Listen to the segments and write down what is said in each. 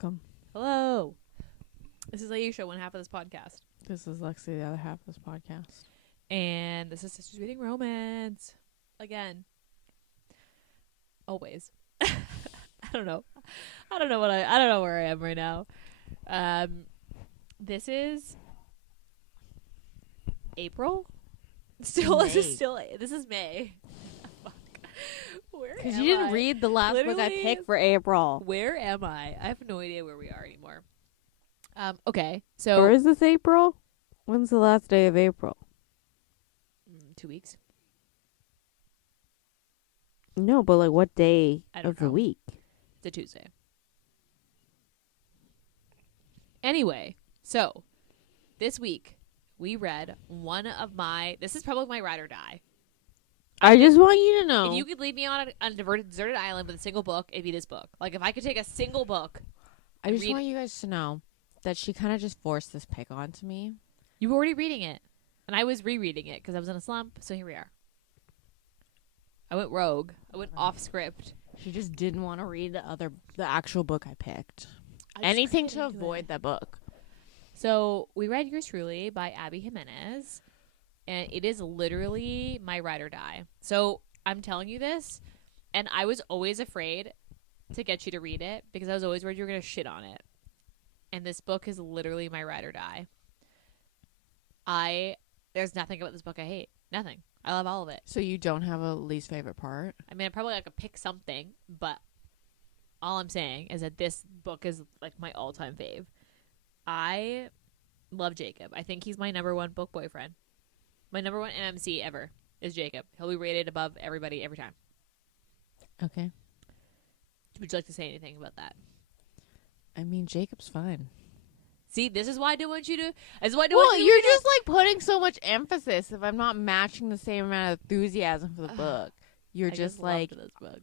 Welcome. Hello. This is Ayesha, one half of this podcast. This is Lexi, the other half of this podcast. And this is Sisters Reading Romance. Again. Always. I don't know. I don't know where I am right now. This is April? This is May. Fuck. Because you didn't read the last book I picked for April. Where am I? I have no idea where we are anymore. Okay, so... Or is this April? When's the last day of April? 2 weeks. No, but like what day of the week? It's a Tuesday. Anyway, so this week we read one of my... This is probably my ride or die. I just want you to know. If you could leave me on a deserted island with a single book, it'd be this book. Like, if I could take a single book... I just want you guys to know that she kind of just forced this pick onto me. You were already reading it. And I was rereading it because I was in a slump, so here we are. I went rogue. I went off script. She just didn't want to read the actual book I picked. Anything to avoid that book. So, we read Yours Truly by Abby Jimenez. And it is literally my ride or die. So, I'm telling you this, and I was always afraid to get you to read it because I was always worried you were going to shit on it. And this book is literally my ride or die. There's nothing about this book I hate. Nothing. I love all of it. So you don't have a least favorite part? I mean, I probably could pick something, but all I'm saying is that this book is like my all-time fave. I love Jacob. I think he's my number one book boyfriend. My number one NMC ever is Jacob. He'll be rated above everybody every time. Okay. Would you like to say anything about that? I mean, Jacob's fine. See, this is why I don't want you to... You're just like putting so much emphasis if I'm not matching the same amount of enthusiasm for the book. You're just like... this book.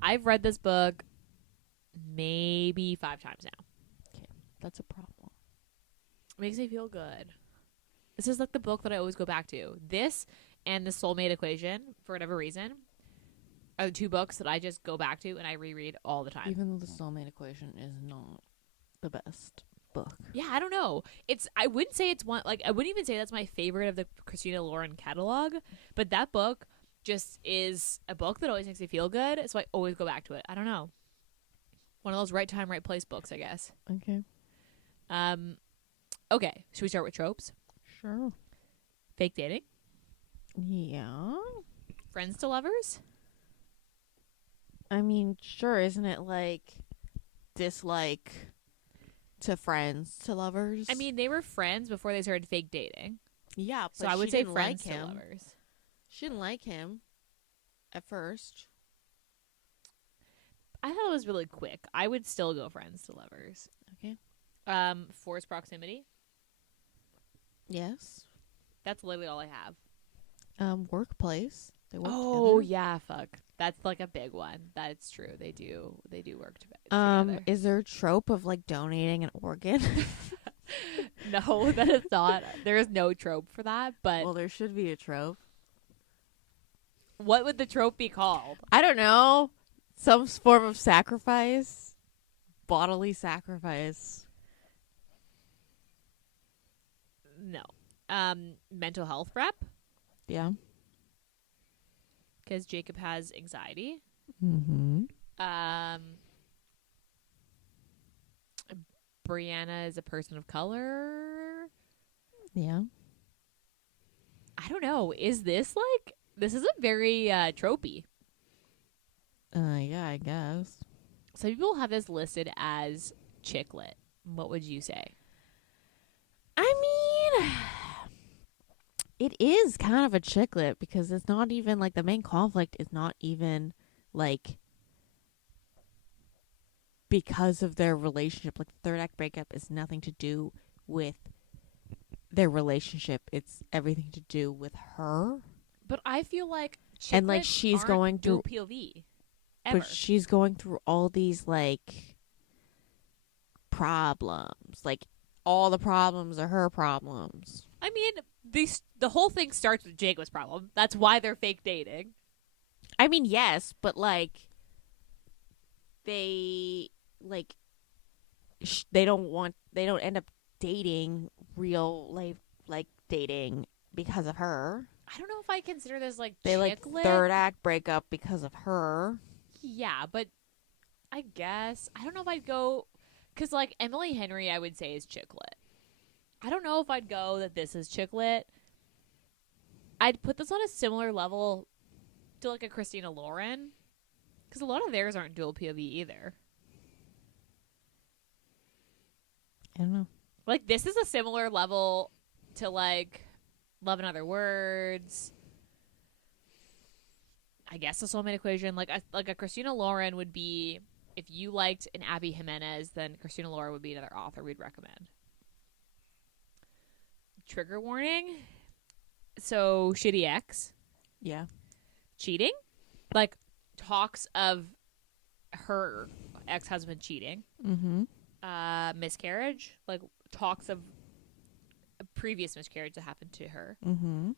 I've read this book maybe 5 times now. Okay, that's a problem. It makes me feel good. This is like the book that I always go back to. This and The Soulmate Equation, for whatever reason, are the 2 books that I just go back to and I reread all the time. Even though The Soulmate Equation is not the best book. Yeah, I don't know. I wouldn't say it's one, like, I wouldn't even say that's my favorite of the Christina Lauren catalog, but that book just is a book that always makes me feel good, so I always go back to it. I don't know. One of those right time, right place books, I guess. Okay. Okay, should we start with tropes? Sure. Fake dating? Yeah. Friends to lovers? I mean, sure, isn't it like dislike to friends to lovers? I mean, they were friends before they started fake dating. Yeah, but so I would say friends to lovers. She didn't like him at first. I thought it was really quick. I would still go friends to lovers. Okay. Forced proximity? Yes. That's literally all I have. Workplace. They work together. Yeah, fuck. That's like a big one. That's true. They do work together. Is there a trope of like donating an organ? No, that is not. There is no trope for that, but well, there should be a trope. What would the trope be called? I don't know. Some form of sacrifice. Bodily sacrifice. No. Mental health rep? Yeah. Because Jacob has anxiety. Mm-hmm. Brianna is a person of color. Yeah. I don't know. Is this like... This isn't very tropey. Yeah, I guess. Some people have this listed as chick lit. What would you say? I mean... It is kind of a chick lit because it's not even like the main conflict is not even like because of their relationship. Like the third act breakup is nothing to do with their relationship. It's everything to do with her. But I feel like chick and like she's going through POV. Ever. But she's going through all these like problems. Like all the problems are her problems. I mean, the whole thing starts with Jacob's problem. That's why they're fake dating. I mean, yes, but like they like they don't end up dating real life, like dating because of her. I don't know if I consider this like They chick like lit. third act breakup because of her. Yeah, but I guess I don't know if I'd go because like Emily Henry, I would say is chick lit. I don't know if I'd go that this is chick lit. I'd put this on a similar level to like a Christina Lauren because a lot of theirs aren't dual POV either. I don't know. Like this is a similar level to like Love and Other Words. I guess the soulmate equation, like a Christina Lauren would be, if you liked an Abby Jimenez, then Christina Lauren would be another author we'd recommend. Trigger warning. So shitty ex. Yeah. Cheating. Like talks of her ex-husband cheating. Mm-hmm. Miscarriage. Like talks of a previous miscarriage that happened to her. Mm-hmm.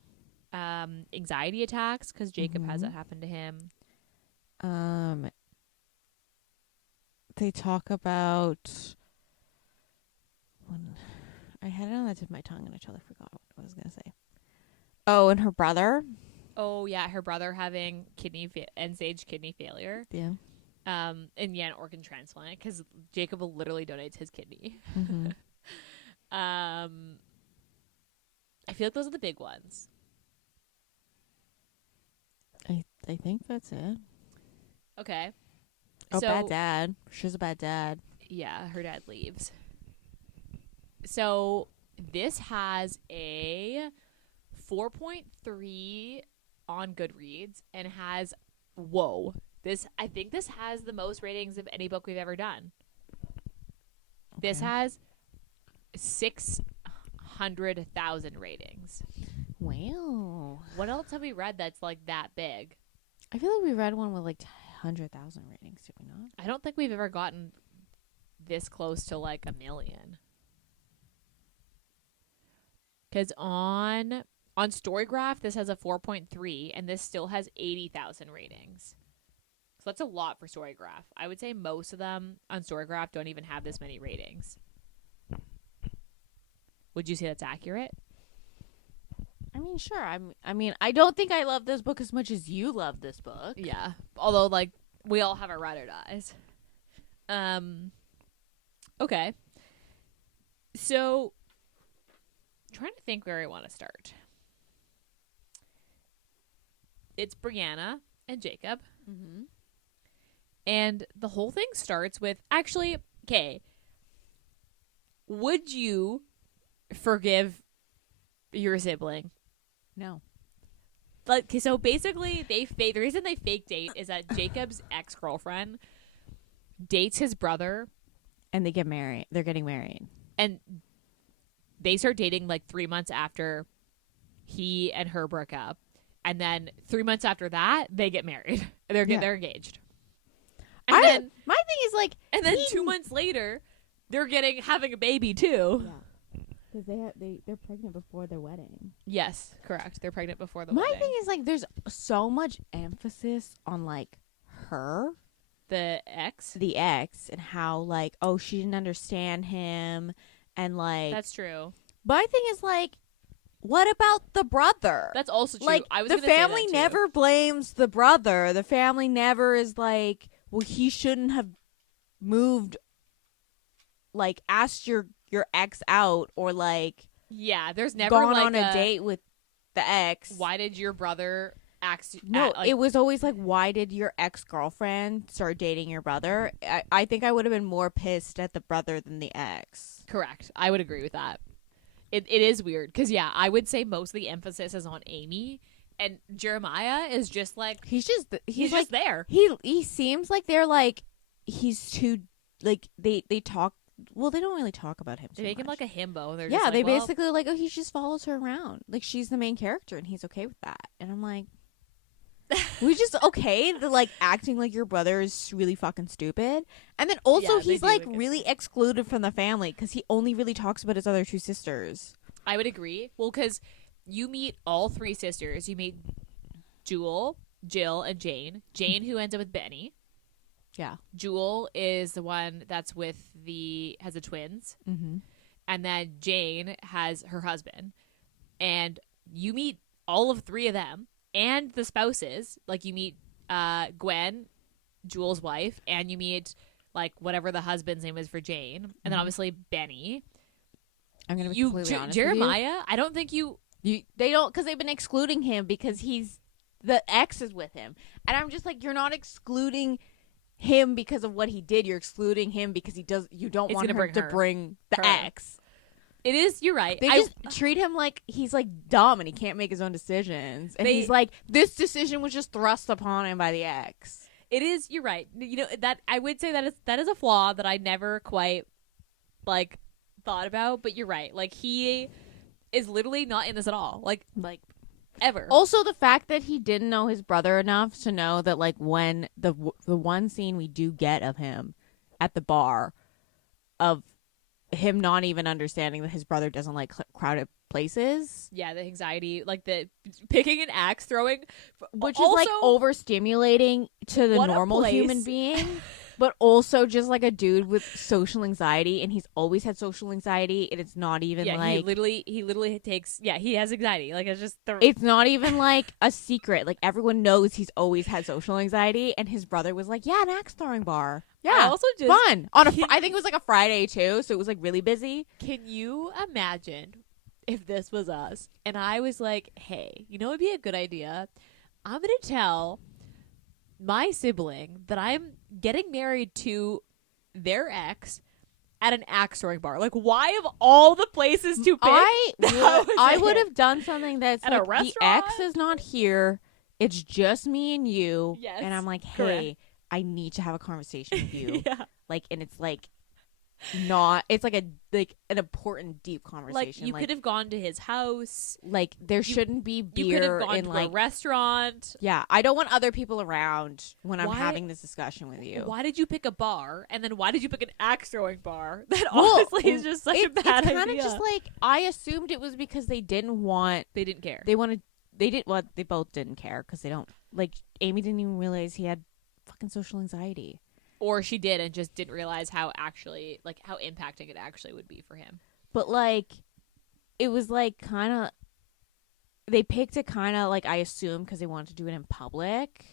Anxiety attacks because Jacob has that happen to him. They talk about I had it on the tip of my tongue and I totally forgot what I was gonna say. Oh, and her brother. Oh yeah, her brother having end-stage kidney failure. Yeah. And yeah, an organ transplant because Jacob literally donates his kidney. Mm-hmm. I feel like those are the big ones. I think that's it. Okay. Oh, so, bad dad. She's a bad dad. Yeah, her dad leaves. So this has a 4.3 on Goodreads and has I think this has the most ratings of any book we've ever done. Okay. This has 600,000 ratings. Wow. What else have we read that's like that big? I feel like we read one with like 100,000 ratings, did we not? I don't think we've ever gotten this close to like 1 million. Because on Storygraph, this has a 4.3, and this still has 80,000 ratings. So that's a lot for Storygraph. I would say most of them on Storygraph don't even have this many ratings. Would you say that's accurate? I mean, sure. I mean, I don't think I love this book as much as you love this book. Yeah. Although, like, we all have our ride or dies. Okay. So, trying to think where I want to start. It's Brianna and Jacob. Mm-hmm. And the whole thing starts with, actually, okay, would you forgive your sibling? No. Like, so basically, the reason they fake date is that Jacob's ex-girlfriend dates his brother. And they get married. They're getting married. And they start dating like 3 months after he and her broke up. And then 3 months after that, they get married. They're engaged. And then my thing is like, and then 2 months later, they're having a baby too. Yeah. Because they're pregnant before their wedding. Yes, correct. They're pregnant before the wedding. My thing is like, there's so much emphasis on like her, the ex, and how like, oh, she didn't understand him, and like that's true. My thing is like, what about the brother? That's also true. Like, I was the gonna say family that too. never blames the brother. The family never is like, well, he shouldn't have moved. Like, asked your ex out, or like, yeah, there's never gone like on a date with the ex. Why did your brother ask? No, it was always like, why did your ex-girlfriend start dating your brother? I think I would have been more pissed at the brother than the ex. Correct. I would agree with that. It is weird because yeah, I would say most of the emphasis is on Amy, and Jeremiah is just like he's just like, just there. He seems like they're like, he's too like they talk. Well, they don't really talk about him. They make him like a himbo. They're yeah, just like, they basically like, oh, he just follows her around. Like, she's the main character, and he's okay with that. And I'm like, we just okay the like acting like your brother is really fucking stupid. And then also he's like really excluded from the family because he only really talks about his other two sisters. I would agree. Well, because you meet all three sisters. You meet Jewel, Jill, and Jane. Jane, who ends up with Benny. Yeah. Jewel is the one that's has the twins. Mm-hmm. And then Jane has her husband. And you meet all of three of them and the spouses. Like, you meet Gwen, Jewel's wife, and you meet, like, whatever the husband's name is for Jane. And then obviously Benny. I'm going to be completely honest Jeremiah, with I don't think you... They don't, because they've been excluding him because the ex is with him. And I'm just like, you're not excluding him because of what he did. You're excluding him because you don't want him to bring the ex. It is, you're right. They just treat him like he's like dumb and he can't make his own decisions. And he's like, this decision was just thrust upon him by the ex. It is, you're right. You know, that I would say that is a flaw that I never quite like thought about, but you're right. Like, he is literally not in this at all. Like ever. Also, the fact that he didn't know his brother enough to know that, like, when the one scene we do get of him at the bar, of him not even understanding that his brother doesn't like crowded places. Yeah, the anxiety, like the picking and axe throwing, which is like overstimulating to the normal human being. But also just like a dude with social anxiety, and he's always had social anxiety, and it's not even like he literally takes he has anxiety. Like, it's just it's not even like a secret. Like, everyone knows he's always had social anxiety, and his brother was like, yeah, an axe throwing bar. Yeah, also just fun on I think it was like a Friday too, so it was like really busy. Can you imagine if this was us and I was like, hey, you know, it'd be a good idea. I'm gonna tell my sibling that I'm getting married to their ex at an axe throwing bar. Like, why of all the places to pick? I would have done something that's at like, a restaurant? The ex is not here. It's just me and you. Yes, and I'm like, hey, correct. I need to have a conversation with you. Yeah. Like, and it's like not. It's like an important, deep conversation. Like, you could have gone to his house. Like, there shouldn't be beer. You could have gone in to like a restaurant. Yeah, I don't want other people around when I'm having this discussion with you. Why did you pick a bar, and then why did you pick an axe throwing bar? That honestly is just such a bad idea. It's kind of just like, I assumed it was because they didn't care. They both didn't care because they don't like. Amy didn't even realize he had fucking social anxiety. Or she did and just didn't realize how impacting it actually would be for him. But, like, it was, like, kind of... They picked it kind of, like, I assume, because they wanted to do it in public.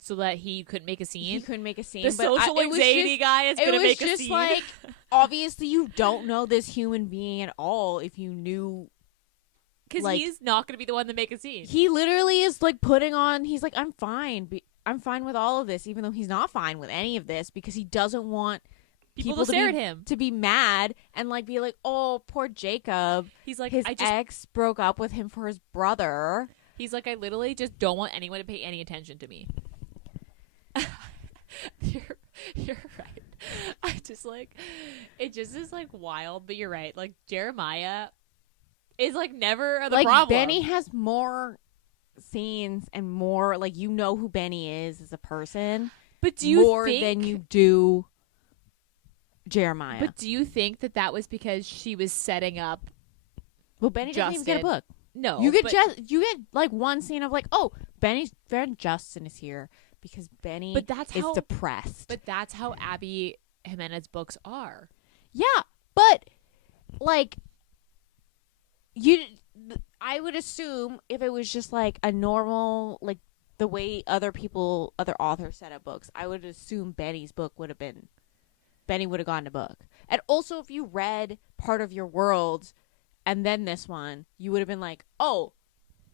So that he couldn't make a scene? He couldn't make a scene. The social anxiety guy is going to make a scene. It was just, like, obviously you don't know this human being at all if you knew... Because like, he's not going to be the one to make a scene. He literally is, like, putting on... He's like, I'm fine. I'm fine with all of this, even though he's not fine with any of this, because he doesn't want people to stare at him, to be mad and like be like, "Oh, poor Jacob." He's like, his ex broke up with him for his brother. He's like, I literally just don't want anyone to pay any attention to me. You're right. I just like it. Just is like wild, but you're right. Like, Jeremiah is like never the problem. Benny has more scenes and more, like, you know who Benny is as a person, but do you more think, than you do Jeremiah? But do you think that was because she was setting up? Well, Benny doesn't even get a book. No, you get like one scene of like, oh, Benny's friend Justin is here because Benny is depressed. But that's how Abby Jimenez books are. Yeah, but like I would assume if it was just like a normal, like the way other authors set up books, I would assume Benny would have gone to book. And also, if you read Part of Your World and then this one, you would have been like, oh,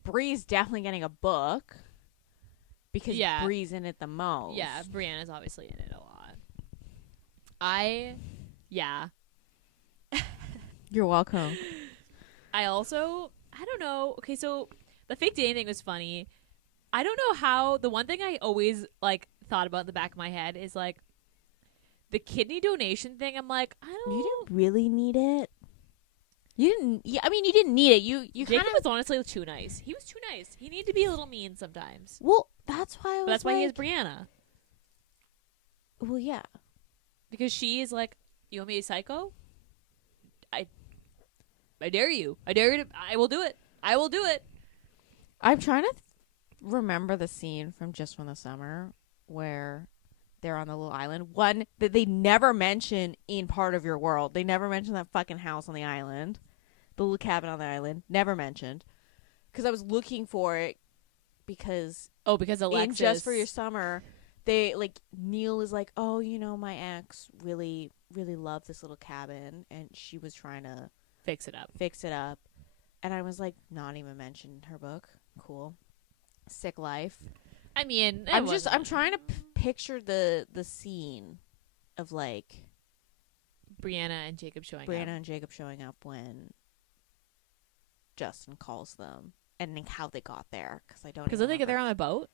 Bree's definitely getting a book because Bree's in it the most. Yeah, Brianna's obviously in it a lot. You're welcome. I don't know. Okay, so the fake dating thing was funny. I don't know how. The one thing I always like thought about in the back of my head is like the kidney donation thing. I'm like, you didn't really need it. You didn't. Yeah, I mean, you didn't need it. You Jacob was honestly too nice. He was too nice. He needed to be a little mean sometimes. Well, that's why. That's why he has Brianna. Well, yeah, because she is like, you want me to psycho? I dare you. I dare you to. I will do it. I will do it. I'm trying to remember the scene from Just from the Summer where they're on the little island. One that they never mention in Part of Your World. They never mention that fucking house on the island. The little cabin on the island. Never mentioned. Because I was looking for it because Alexis. in Just for Your Summer, they like Neil is like, oh, you know, my ex really, really loved this little cabin and she was trying to fix it up. And I was like, not even mentioned in her book. Cool. Sick life. I mean, I'm trying to picture the scene of like Brianna and Jacob showing up when Justin calls them and like how they got there because they get there on a boat.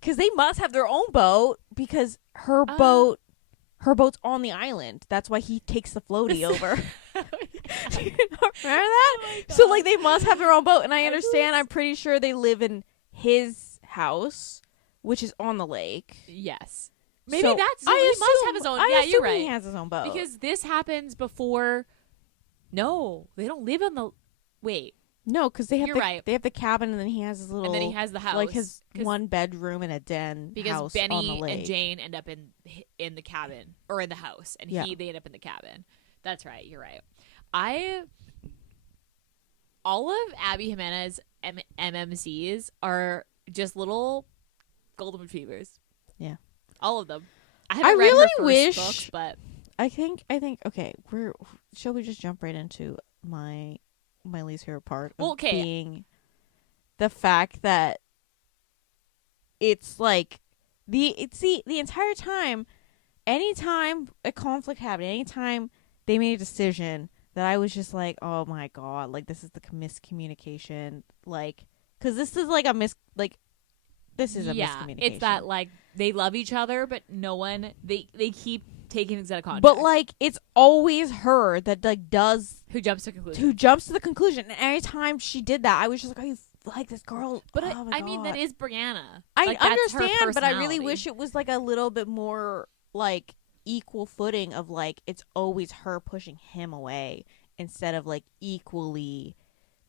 Because they must have their own boat because her boat's on the island. That's why he takes the floaty over. Do you remember that? Oh so like they must have their own boat, and I understand. I'm pretty sure they live in his house, which is on the lake. Yes, maybe so that's. So he must have his own. Yeah, you're right. He has his own boat because this happens before. No, they don't live on the. Wait. No, because they have right. They have the cabin, and then he has his little. And then he has the house, like his 1 bedroom and a den. Because house Benny on the lake. and Jane end up in the cabin or in the house, and they end up in the cabin. That's right. You're right. All of Abby Jimenez MMCs are just little golden retrievers. Yeah, all of them. I haven't read her first books, but I think okay. Shall we just jump right into my least favorite part of being the fact that it's like the entire time, anytime a conflict happened, anytime they made a decision, that I was just like, oh my god, like this is the miscommunication, like because this is like this is a miscommunication. It's that like they love each other, but no one they keep taking things out of context. But like it's always her that like does who jumps to the conclusion. And every time she did that, I was just like, oh, you like this girl. But I mean, that is Brianna. I like, understand, but I really wish it was like a little bit more like equal footing of like it's always her pushing him away instead of like equally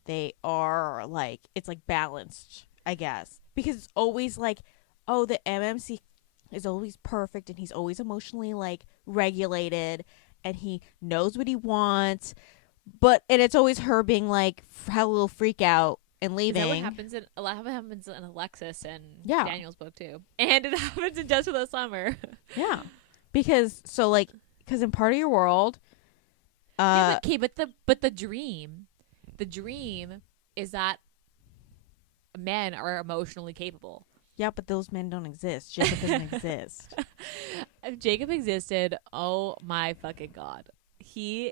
they are like it's like balanced, I guess, because it's always like, oh, the MMC is always perfect and he's always emotionally like regulated and he knows what he wants, and it's always her being like had a little freak out and leaving. Is that what happens in Alexis and Daniel's book too, and it happens in Just for the Summer. Yeah, because in Part of Your World, but the dream is that men are emotionally capable. Yeah, but those men don't exist. Jacob doesn't exist. If Jacob existed, oh my fucking god. He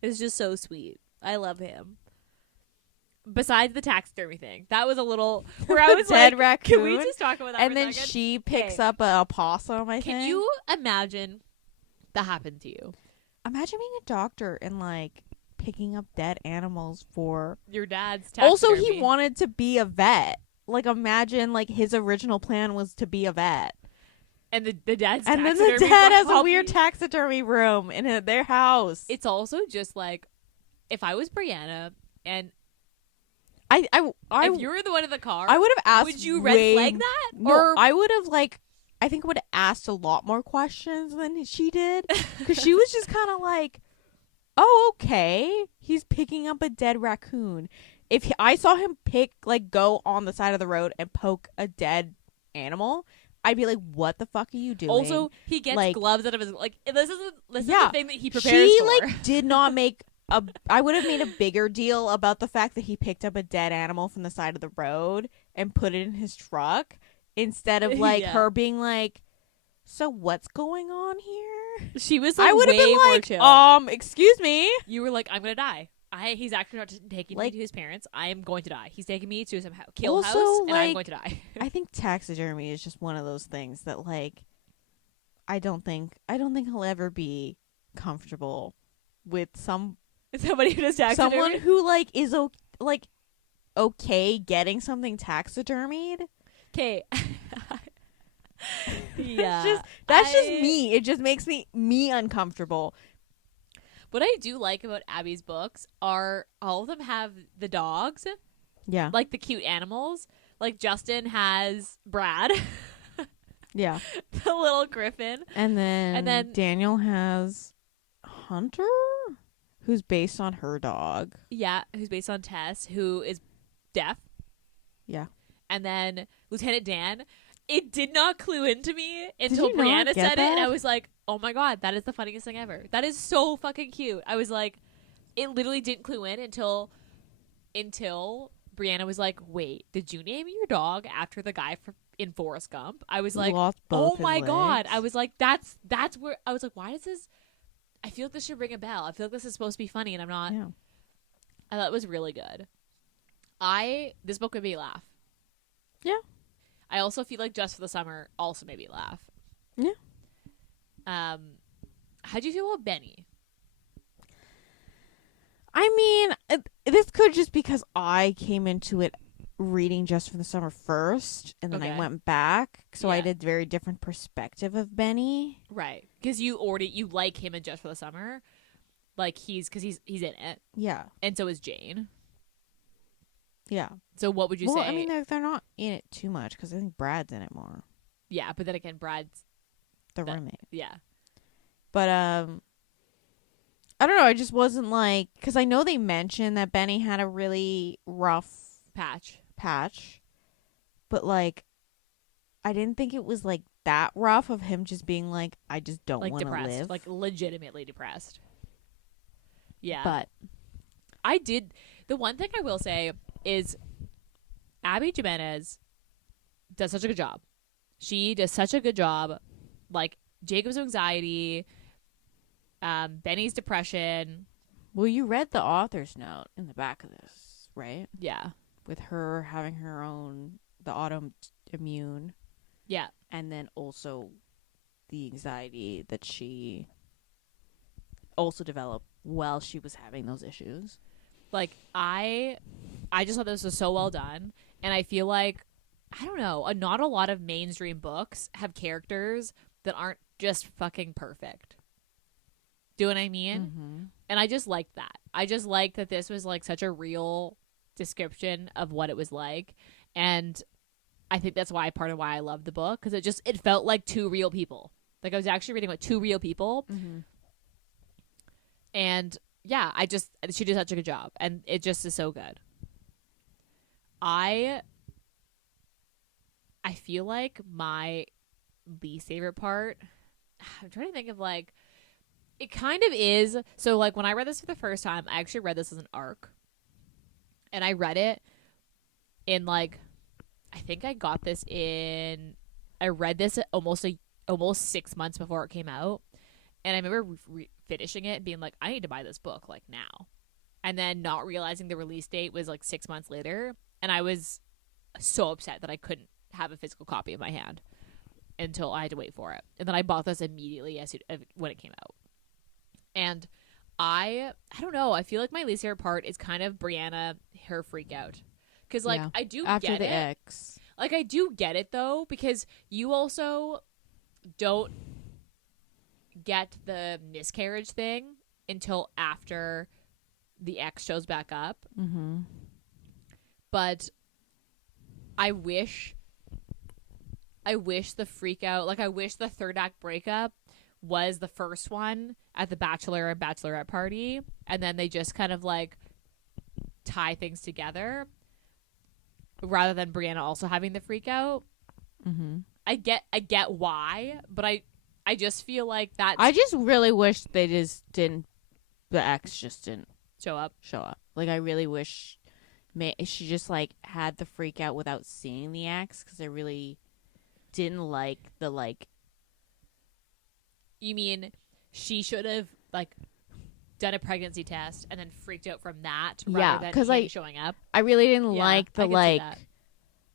is just so sweet. I love him. Besides the taxidermy thing. That was a little where I was dead like, raccoon. Can we just talk about that and for then a second? she picks up a possum, I think. Can you imagine that happened to you? Imagine being a doctor and like picking up dead animals for your dad's taxidermy. Also, he wanted to be a vet. Like, imagine, like, his original plan was to be a vet. And the dad's and then the dad has a weird taxidermy room in their house. It's also just, like, if I was Brianna and if you were the one in the car, I would have asked would you red flag that? No, or I would have, like, I think I would have asked a lot more questions than she did. Because she was just kind of like, oh, okay. He's picking up a dead raccoon. If I saw him go on the side of the road and poke a dead animal, I'd be like, what the fuck are you doing? Also, he gets gloves out of his, like, this is the thing that he prepares for. She, like, did not make I would have made a bigger deal about the fact that he picked up a dead animal from the side of the road and put it in his truck instead of, like, her being like, so what's going on here? She was, like, I would have been like, chill. Excuse me? You were like, I'm gonna die. He's actually not taking me to his parents. I am going to die. He's taking me to some kill house, and I'm going to die. I think taxidermy is just one of those things that, like, I don't think I'll ever be comfortable with somebody who does taxidermy. Someone who like is okay getting something taxidermied. Okay. Yeah, that's just me. It just makes me uncomfortable. What I do like about Abby's books are all of them have the dogs. Yeah. Like the cute animals. Like Justin has Brad. Yeah. The little griffin. And then Daniel has Hunter, who's based on her dog. Yeah, who's based on Tess, who is deaf. Yeah. And then Lieutenant Dan. It did not clue into me until Brianna said it, that? and I was like, oh my god, that is the funniest thing ever. That is so fucking cute. I was like, it literally didn't clue in until Brianna was like, wait, did you name your dog after the guy in Forrest Gump? I was like, oh my god. I was like, that's where, I was like, why does this, I feel like this should ring a bell. I feel like this is supposed to be funny, and I'm not. Yeah. I thought it was really good. This book made me laugh. Yeah. I also feel like Just for the Summer also made me laugh. Yeah. How'd you feel about Benny? I mean, this could just because I came into it reading Just for the Summer first, and then I went back, so I had a very different perspective of Benny. Right, because you like him in Just for the Summer, like he's in it. Yeah, and so is Jane. Yeah. So what would you say? Well, I mean, they're not in it too much because I think Brad's in it more. Yeah, but then again, Brad's the roommate. Yeah. But I don't know. I just wasn't like, because I know they mentioned that Benny had a really rough patch, but like, I didn't think it was like that rough of him just being like, I just don't want to live, like legitimately depressed. Yeah, but I did. The one thing I will say is Abby Jimenez does such a good job. She does such a good job. Like Jacob's anxiety, Benny's depression. Well, you read the author's note in the back of this, right? Yeah. With her having her own, the autoimmune. Yeah. And then also the anxiety that she also developed while she was having those issues. Like, I just thought this was so well done. And I feel like, I don't know, not a lot of mainstream books have characters that aren't just fucking perfect. Do you know what I mean? Mm-hmm. And I just liked that. I just liked that this was like such a real description of what it was like. And I think that's part of why I love the book, because it felt like two real people. Like I was actually reading with two real people. Mm-hmm. And yeah, she did such a good job, and it just is so good. I feel like my least favorite part, I'm trying to think of like, it kind of is. So like when I read this for the first time, I actually read this as an arc, and I read it in like, I think I got this in, I read this almost 6 months before it came out. And I remember finishing it and being like, I need to buy this book like now. And then not realizing the release date was like 6 months later. And I was so upset that I couldn't have a physical copy in my hand until I had to wait for it. And then I bought this immediately when it came out. And I don't know. I feel like my least favorite part is kind of Brianna, her freak out. Because like, I do after get the it. ex. Like I do get it though, because you also don't get the miscarriage thing until after the ex shows back up. Mm-hmm. But I wish the freak out, like I wish the third act breakup was the first one at the bachelor and bachelorette party, and then they just kind of like tie things together rather than Brianna also having the freak out. Mm-hmm. I get why, but I just feel like that. I just really wish they just didn't. The ex just didn't show up. Like I really wish she just like had the freak out without seeing the ex, because I really didn't like the like. You mean she should have like done a pregnancy test and then freaked out from that rather than him showing up? I really didn't like the like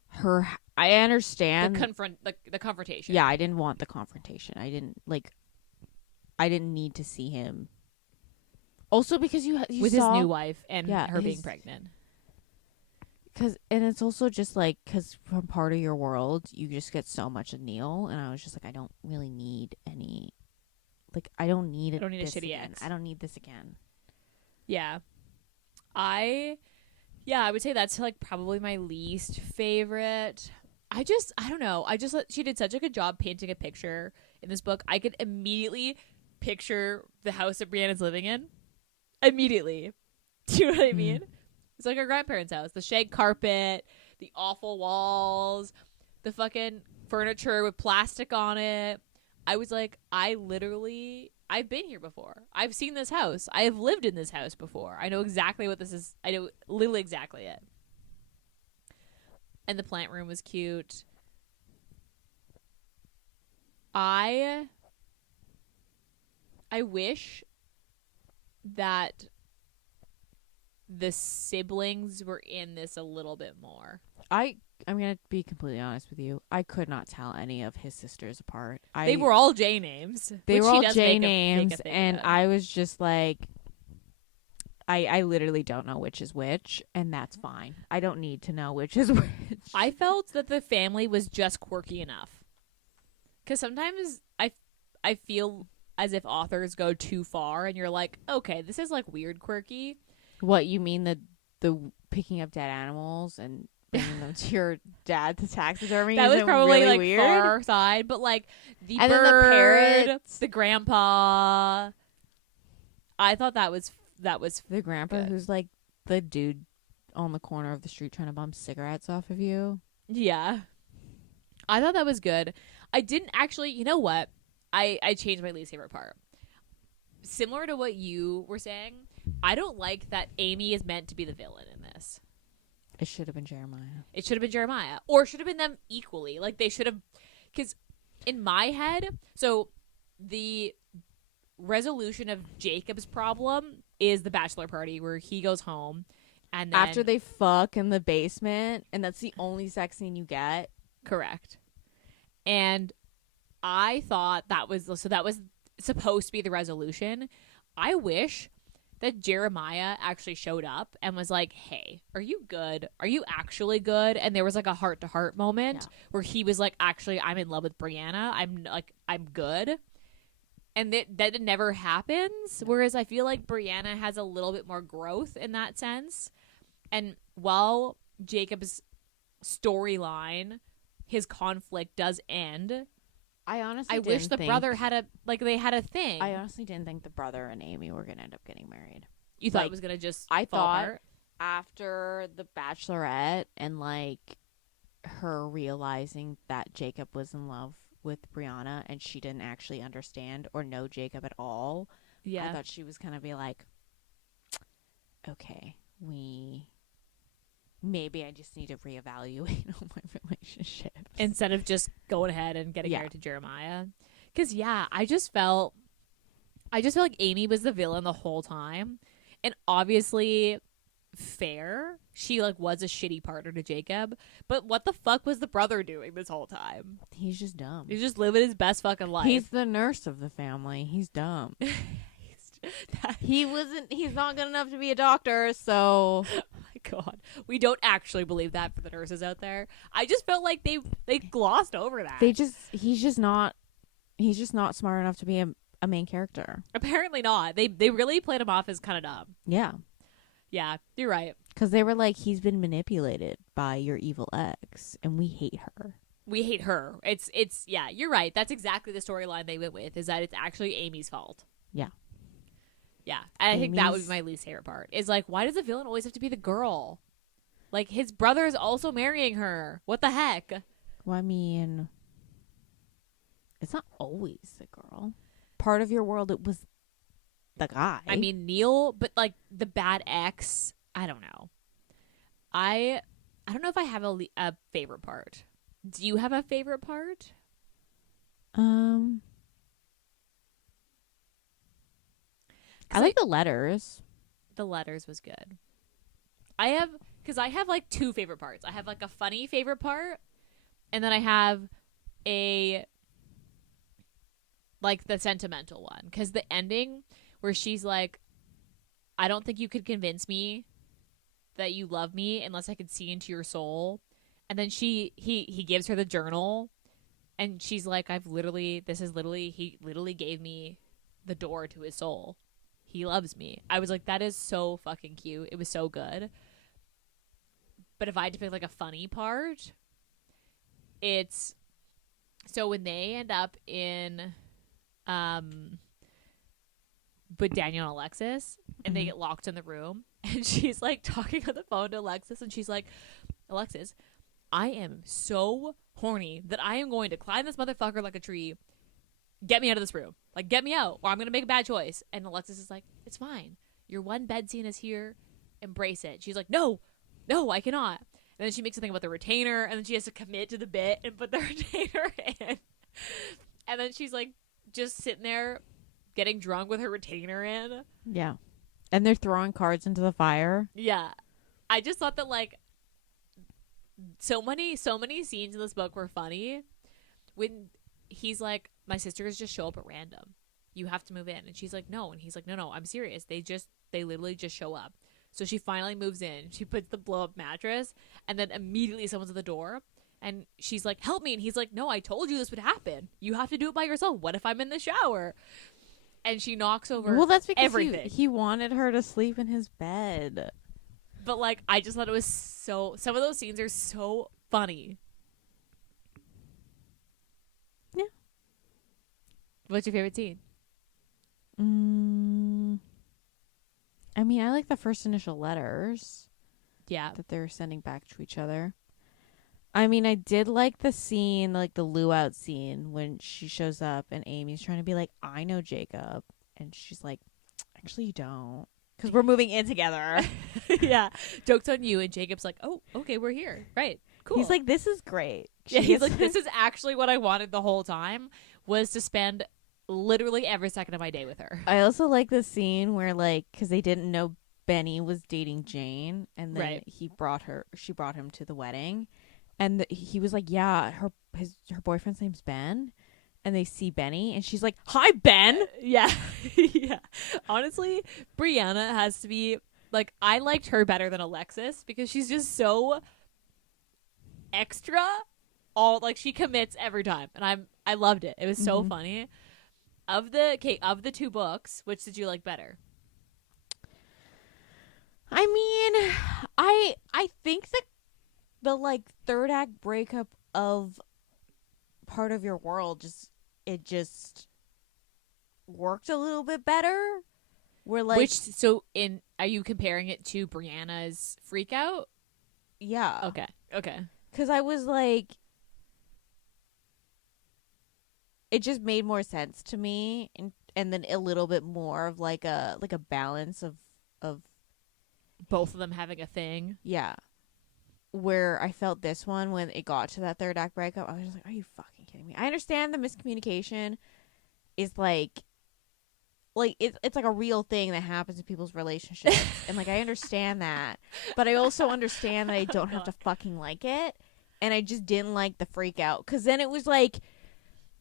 her. I understand the confrontation. Yeah, I didn't want the confrontation. I didn't need to see him. Also, because you with saw his new wife and her being pregnant. And it's also just like, because from part of your world, you just get so much of Neil, and I was just like, I don't really need any. Like, I don't need a shitty ex. I don't need this again. Yeah, I would say that's like probably my least favorite. I don't know. She did such a good job painting a picture in this book. I could immediately picture the house that Brianna's living in. Immediately. Do you know what I mean? It's like her grandparents' house. The shag carpet, the awful walls, the fucking furniture with plastic on it. I was like, I've been here before. I've seen this house. I have lived in this house before. I know exactly what this is. I know literally exactly it. And the plant room was cute. I wish that the siblings were in this a little bit more. I'm gonna be completely honest with you. I could not tell any of his sisters apart. They were all J names. They were all J names, and I was just like, I literally don't know which is which, and that's fine. I don't need to know which is which. I felt that the family was just quirky enough. Because sometimes I feel as if authors go too far, and you're like, okay, this is like weird quirky. What, you mean the picking up dead animals and bringing them to your dad to taxidermy? That was probably really like weird? far side, but like the and bird, then the parrots, the grandpa. I thought that was the grandpa good. Who's like the dude on the corner of the street trying to bum cigarettes off of you. Yeah, I thought that was good. I didn't actually. You know what? I changed my least favorite part. Similar to what you were saying, I don't like that Amy is meant to be the villain in this. It should have been Jeremiah. It should have been Jeremiah. Or it should have been them equally. Like, they should have... Because in my head... So, the resolution of Jacob's problem is the bachelor party where he goes home and then... After they fuck in the basement, and that's the only sex scene you get. Correct. And I thought that was... So that was supposed to be the resolution. I wish that Jeremiah actually showed up and was like, hey, are you good? Are you actually good? And there was like a heart-to-heart moment where he was like, actually, I'm in love with Brianna. I'm good. And that never happens. Whereas I feel like Brianna has a little bit more growth in that sense. And while Jacob's storyline, his conflict does end, I wish the brother had a thing. I honestly didn't think the brother and Amy were gonna end up getting married. You thought it was gonna just I fall thought apart? After the Bachelorette and like her realizing that Jacob was in love with Brianna and she didn't actually understand or know Jacob at all. Yeah. I thought she was gonna be like, okay, maybe I just need to reevaluate all my relationships. Instead of just going ahead and getting married to Jeremiah. Because, I just felt like Amy was the villain the whole time. And obviously, fair. She, was a shitty partner to Jacob. But what the fuck was the brother doing this whole time? He's just dumb. He's just living his best fucking life. He's the nurse of the family. He's dumb. He's not good enough to be a doctor, so... God, we don't actually believe that for the nurses out there. I just felt like they glossed over that. He's just not smart enough to be a main character. Apparently not. They really played him off as kind of dumb. Yeah, you're right. Because they were like, he's been manipulated by your evil ex, and we hate her. It's you're right. That's exactly the storyline they went with, is that it's actually Amy's fault. Yeah, I think that would be my least favorite part. Is like, why does the villain always have to be the girl? Like, his brother is also marrying her. What the heck? Well, I mean, it's not always the girl. Part of your world, it was the guy. I mean, Neil, but like the bad ex, I don't know. I don't know if I have a favorite part. Do you have a favorite part? I like the letters. The letters was good. I have like two favorite parts. I have like a funny favorite part, and then I have a like the sentimental one. Because the ending where she's like, I don't think you could convince me that you love me unless I could see into your soul. And then he gives her the journal, and she's like, he literally gave me the door to his soul. He loves me. I was like, that is so fucking cute. It was so good. But if I had to pick like a funny part, it's so when they end up in with Daniel and Alexis, and they get locked in the room, and she's like talking on the phone to Alexis, and she's like, Alexis, I am so horny that I am going to climb this motherfucker like a tree. Get me out of this room. Like, get me out, or I'm going to make a bad choice. And Alexis is like, it's fine. Your one bed scene is here. Embrace it. She's like, no, I cannot. And then she makes a thing about the retainer, and then she has to commit to the bit and put the retainer in. And then she's like, just sitting there getting drunk with her retainer in. Yeah. And they're throwing cards into the fire. Yeah. I just thought that, like, so many scenes in this book were funny. When he's like, my sisters just show up at random. You have to move in. And she's like, no. And he's like, no, I'm serious. They literally just show up. So she finally moves in. She puts the blow up mattress, and then immediately someone's at the door. And she's like, help me. And he's like, no, I told you this would happen. You have to do it by yourself. What if I'm in the shower? And she knocks over Well, that's because everything. he wanted her to sleep in his bed. But, like, I just thought it was so... Some of those scenes are so funny. Yeah. What's your favorite scene? I mean, I like the first initial letters. Yeah. That they're sending back to each other. I mean, I did like the scene, like the luau scene, when she shows up and Amy's trying to be like, I know Jacob. And she's like, actually, you don't. Because we're moving in together. Yeah. Joke's on you. And Jacob's like, oh, okay, we're here. Right. Cool. He's like, this is great. Yeah, he's like, this is actually what I wanted the whole time, was to spend literally every second of my day with her. I also like the scene where, like, because they didn't know Benny was dating Jane. And then she brought him to the wedding. And he was like, yeah, her boyfriend's name's Ben. And they see Benny, and she's like, hi, Ben. Yeah. Yeah. Honestly, Brianna has to be, like, I liked her better than Alexis because she's just so extra. Like, she commits every time. And I loved it. It was so funny. Of the two books, which did you like better? I mean, I think the like third act breakup of Part of Your World just worked a little bit better. We're like, are you comparing it to Brianna's freak out? Yeah. Okay. Because I was like, it just made more sense to me, and then a little bit more of like a balance of both of them having a thing. Yeah. Where I felt this one, when it got to that third act breakup, I was just like, are you fucking kidding me? I understand the miscommunication is like it's like a real thing that happens in people's relationships. And like, I understand that. But I also understand that I don't have to fucking like it. And I just didn't like the freak out. Because then it was like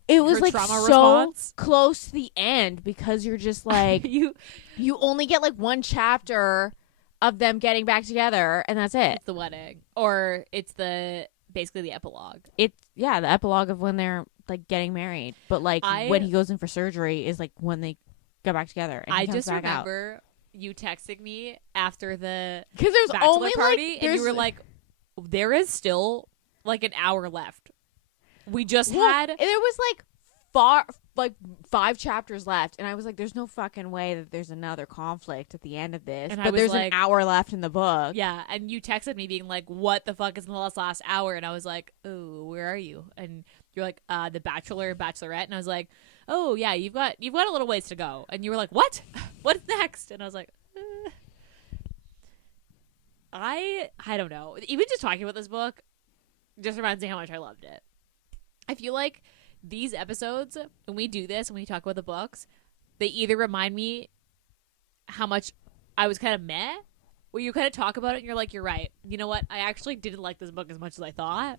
so response? Close to the end, because you're just like, you only get like one chapter of them getting back together, and that's it. It's the wedding, or it's basically the epilogue. It's the epilogue of when they're like getting married, but like when he goes in for surgery is like when they go back together. And I just remember you texting me after the because there's bachelor only party, like, and you were like, "There is still like an hour left. We just had." There was like 5 chapters left, and I was like, there's no fucking way that there's another conflict at the end of this. And but there's like, an hour left in the book. Yeah, and you texted me being like, what the fuck is in the last hour? And I was like, oh, where are you? And you're like, the Bachelor, Bachelorette. And I was like, oh yeah, you've got a little ways to go. And you were like, what? What's next? And I was like, I don't know. Even just talking about this book just reminds me how much I loved it. I feel like these episodes, when we do this, when we talk about the books, they either remind me how much I was kind of meh, where you kind of talk about it and you're like, you're right. You know what? I actually didn't like this book as much as I thought.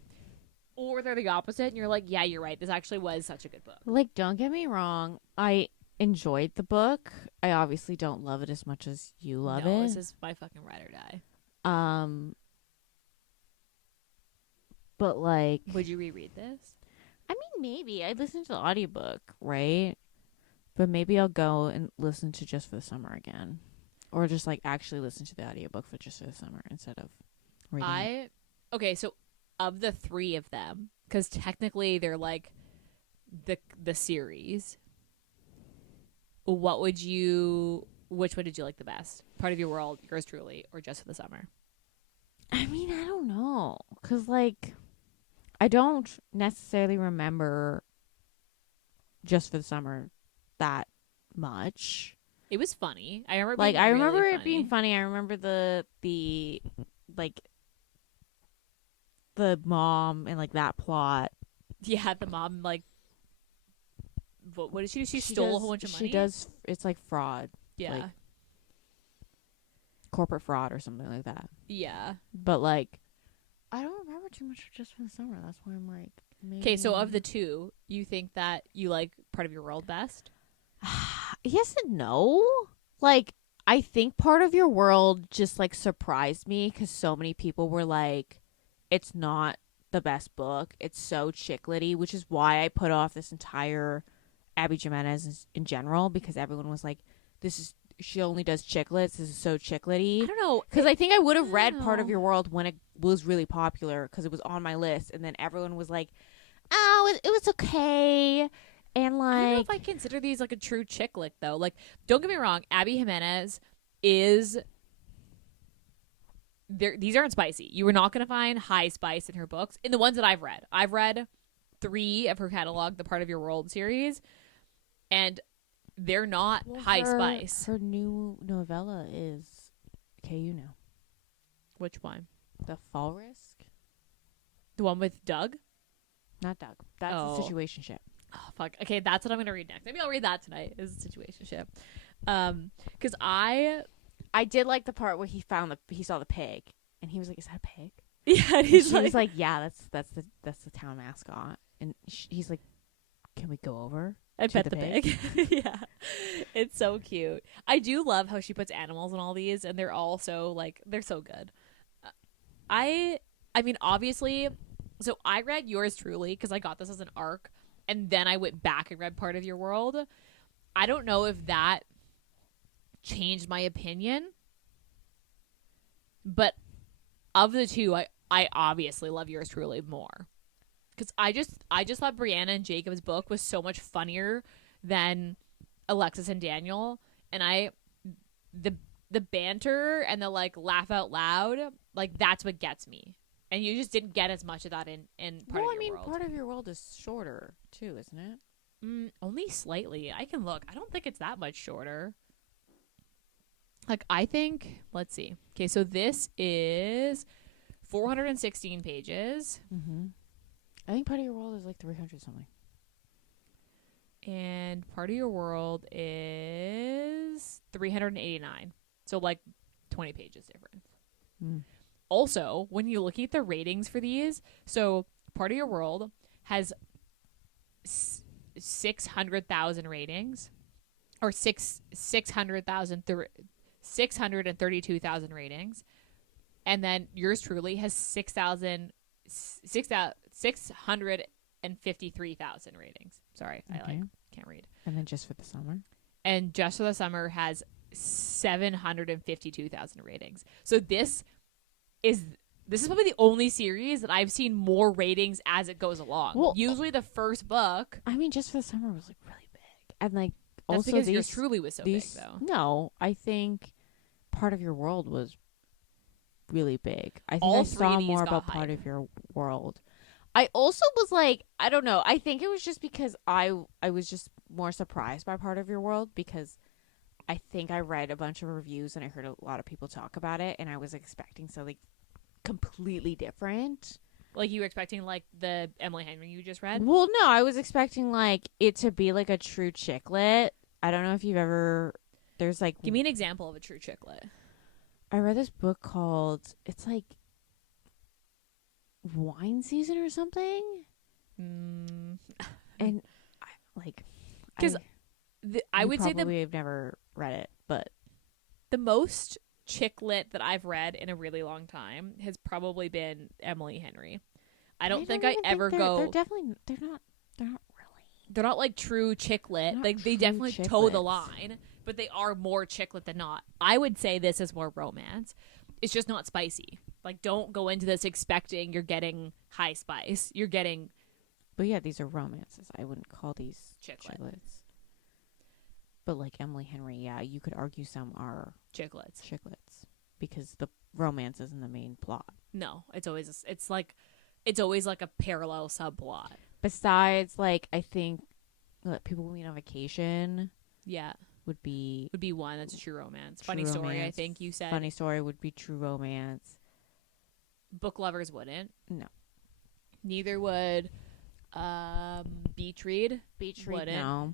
Or they're the opposite and you're like, yeah, you're right. This actually was such a good book. Like, don't get me wrong. I enjoyed the book. I obviously don't love it as much as you love it. This is my fucking ride or die. But like, would you reread this? I mean, maybe. I'd listen to the audiobook, right? But maybe I'll go and listen to Just for the Summer again. Or just, like, actually listen to the audiobook for Just for the Summer instead of reading it. Okay, so of the three of them, because technically they're like the series, which one did you like the best? Part of Your World, Yours Truly, or Just for the Summer? I mean, I don't know. Because, like, I don't necessarily remember Just for the Summer that much. It was funny. I remember Like, being I really remember it funny. being funny. I remember the like, the mom and, like, that plot. Yeah, the mom, like, what did she do? She stole a whole bunch of money? She does, it's like fraud. Yeah. Like, corporate fraud or something like that. Yeah. But, like, I don't remember too much Just for the Summer. That's why I'm like, maybe. Okay, so of the two, you think that you like Part of Your World best? Yes and no. Like, I think Part of Your World just, like, surprised me because so many people were like, it's not the best book. It's so chiclety, which is why I put off this entire Abby Jimenez in general, because everyone was like, she only does chiclets. This is so chiclety. I don't know. Because I think I would have read Part of Your World when it was really popular because it was on my list. And then everyone was like, oh, it was okay. And, like, I don't know if I consider these like a true chicklet though. Like, don't get me wrong, Abby Jimenez is there. These aren't spicy. You are not going to find high spice in her books. In the ones that I've read, 3 of her catalog, the Part of Your World series, and they're not high spice. Her new novella is, okay, you know. Which one? The Fall Risk? The one with Doug? Not Doug. That's the situationship. Oh, fuck. Okay, that's what I'm going to read next. Maybe I'll read that tonight, is the situationship. Because I did like the part where he saw the pig, and he was like, "Is that a pig?" Yeah, and she was like, "Yeah, that's the town mascot." And he's like, "Can we go over?" I pet the pig. Yeah, it's so cute. I do love how she puts animals in all these, and they're all so like they're so good. I mean, obviously, so I read Yours Truly because I got this as an arc, and then I went back and read Part of Your World. I don't know if that changed my opinion, but of the two, I obviously love Yours Truly more, because I just thought Brianna and Jacob's book was so much funnier than Alexis and Daniel, and the banter and the like laugh out loud, like that's what gets me, and you just didn't get as much of that in Part of Your World. Part of Your World is shorter too, isn't it? Only slightly. I can look. I don't think it's that much shorter. Like, I think, let's see. Okay, so this is 416 pages. Mm-hmm. I think Part of Your World is like 300 something. And Part of Your World is 389. So, like, 20 pages difference. Mm. Also, when you look at the ratings for these, so Part of Your World has 600,000 ratings, or 632,000 ratings, and then Yours Truly has 653,000 ratings. Sorry, okay. I can't read. And then Just for the Summer, and Just for the Summer has 752,000 ratings. So this is probably the only series that I've seen more ratings as it goes along. Well, usually the first book, I mean, Just for the Summer was like really big, and like that's also because Yours Truly was so big though. No, I think Part of Your World was really big. I think I saw more about Part of Your World. I also was like, I don't know. I think it was just because I was just more surprised by Part of Your World, because I think I read a bunch of reviews and I heard a lot of people talk about it, and I was expecting something completely different. Like, you were expecting like the Emily Henry you just read? Well, no, I was expecting like it to be like a true chicklet. I don't know if you've ever. There's like. Give me an example of a true chicklet. I read this book called. It's like Wine Season or something. And because I would say probably have never read it, but the most chicklet that I've read in a really long time has probably been Emily Henry. I don't think I ever go. They're definitely they're not really. They're not like true chicklet. Like they definitely toe the line, but they are more chicklet than not. I would say this is more romance. It's just not spicy. Like, don't go into this expecting you're getting high spice. You're getting But yeah, these are romances. I wouldn't call these Chicklet. chiclets. But like Emily Henry, yeah, you could argue some are chiclets. chiclets because the romance isn't the main plot. No, it's always like a parallel subplot. Besides, like, I think People We Meet on Vacation Yeah, would be one that's a true romance. true Funny story, I romance. think you said. Funny Story would be true romance. Book lovers wouldn't. No. Neither would Beach Read. Beach Read, wouldn't. no.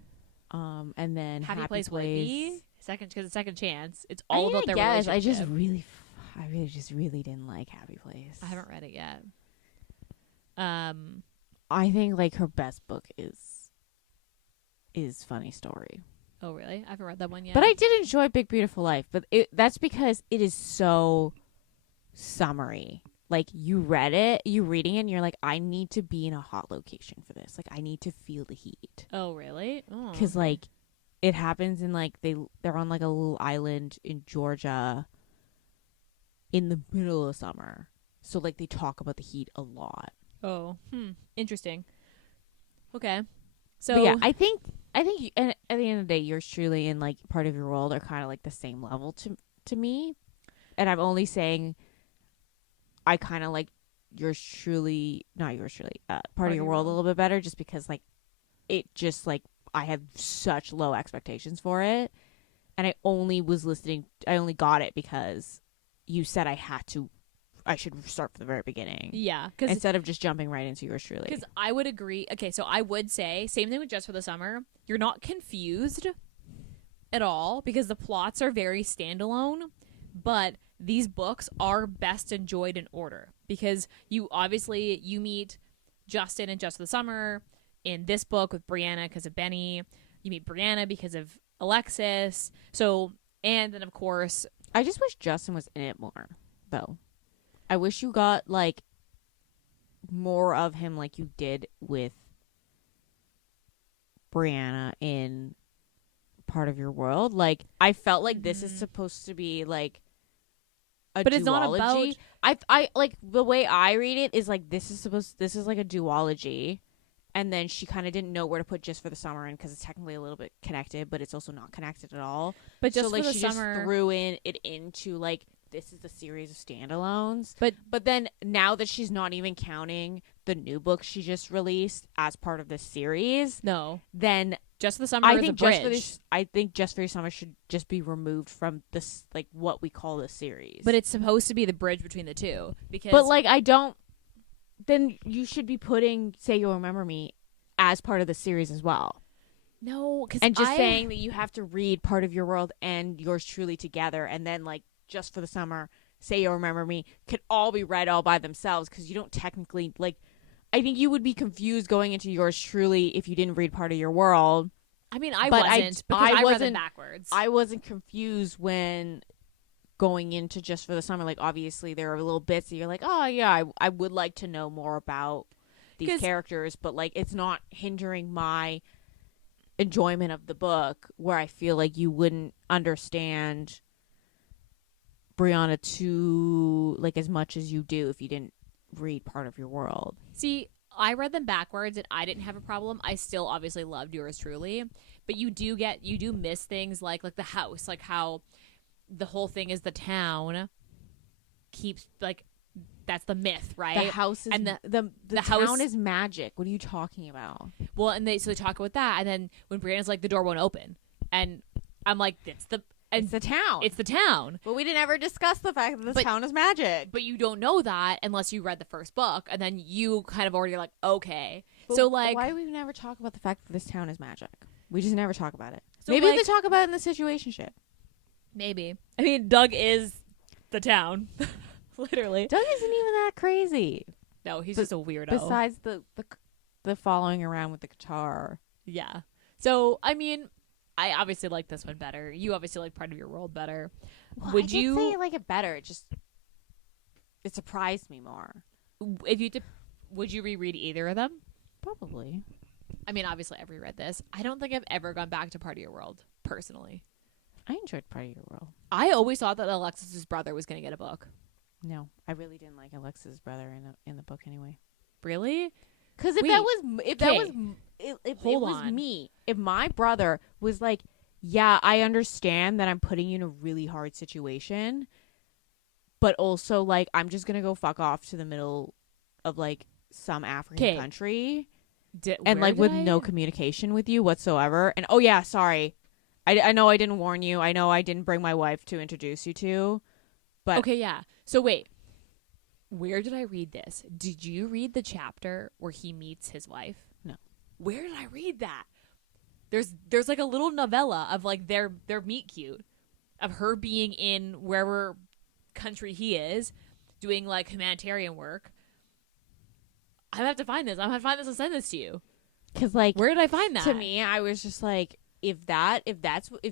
And then Happy Place would be second, because it's second chance. It's I all mean, about I their guess. relationship. I really just really didn't like Happy Place. I haven't read it yet. I think like her best book is Funny Story. Oh really? I haven't read that one yet. But I did enjoy Big Beautiful Life. But that's because it is so summery. Like you reading it, and you're like, I need to be in a hot location for this. Like I need to feel the heat. Oh really? Because like it happens in like they're on like a little island in Georgia in the middle of summer. So like they talk about the heat a lot. Oh, interesting. Okay, so but yeah, I think and at the end of the day, Yours Truly and like Part of Your World are kind of like the same level to me. And I'm only saying I kind of like Yours Truly, not Yours Truly, Part of Your World a little bit better, just because like it just like I had such low expectations for it, and I only got it because you said I should start from the very beginning. Yeah, instead of just jumping right into Yours Truly. Because I would agree. Okay, so I would say same thing with Just for the Summer. You're not confused at all because the plots are very standalone, but these books are best enjoyed in order because you meet Justin in Just for the Summer. In this book with Brianna because of Benny, you meet Brianna because of Alexis. So, and then of course, I just wish Justin was in it more, though. I wish you got like more of him, like you did with Brianna in Part of Your World. Like I felt like this is supposed to be like a but duology. It's not about. I like the way I read it is like this is like a duology. And then she kind of didn't know where to put Just for the Summer in because it's technically a little bit connected, but it's also not connected at all. But Just so, like, for the she Summer, just threw it into like this is the series of standalones. But then now that she's not even counting the new book she just released as part of this series, then Just for the Summer. I think Just for the Summer should just be removed from this like what we call the series. But it's supposed to be the bridge between the two because. But like I don't. Then you should be putting Say You'll Remember Me as part of the series as well. No, because and just saying that you have to read Part of Your World and Yours Truly together, and then like Just for the Summer, Say You'll Remember Me could all be read all by themselves because you don't technically like. I think you would be confused going into Yours Truly if you didn't read Part of Your World. I mean, I wasn't because I read them backwards. I wasn't confused when going into Just for the Summer. Like obviously there are little bits that you're like, oh yeah, I would like to know more about these characters, but like it's not hindering my enjoyment of the book where I feel like you wouldn't understand Brianna too like as much as you do if you didn't read Part of Your World. See, I read them backwards and I didn't have a problem. I still obviously loved Yours Truly, but you do miss things like the house, like how the whole thing is the town keeps like that's the myth, right? The house is and the town is magic. What are you talking about? Well, and they talk about that, and then when Brianna's like the door won't open, and I'm like it's the town. It's the town. But we didn't ever discuss the fact that the town is magic. But you don't know that unless you read the first book, and then you kind of already like okay. But so like why do we never talk about the fact that this town is magic? We just never talk about it. So maybe like, they talk about it in the situationship. Maybe. I mean, Doug is the town. Literally. Doug isn't even that crazy. No, he's just a weirdo. Besides the following around with the guitar. Yeah. So, I mean, I obviously like this one better. You obviously like Part of Your World better. Well, I did say you like it better. It surprised me more. If you would you reread either of them? Probably. I mean, obviously I've reread this. I don't think I've ever gone back to Part of Your World, personally. I enjoyed Part of Your World. I always thought that Alexis's brother was going to get a book. No, I really didn't like Alexa's brother in the book anyway. Really? Because if Wait, that was if it Hold was on. me, if my brother was like, yeah, I understand that I'm putting you in a really hard situation, but also like I'm just gonna go fuck off to the middle of like some African 'Kay. country where and like did with I- no communication with you whatsoever. And oh yeah, sorry, I know I didn't warn you. I know I didn't bring my wife to introduce you to, but Okay, yeah. So wait. Where did I read this? Did you read the chapter where he meets his wife? No. Where did I read that? There's like a little novella of like their meet cute of her being in wherever country he is doing like humanitarian work. I have to find this. I'm gonna find this and send this to you. because like Where did I find that? to me, I was just like, if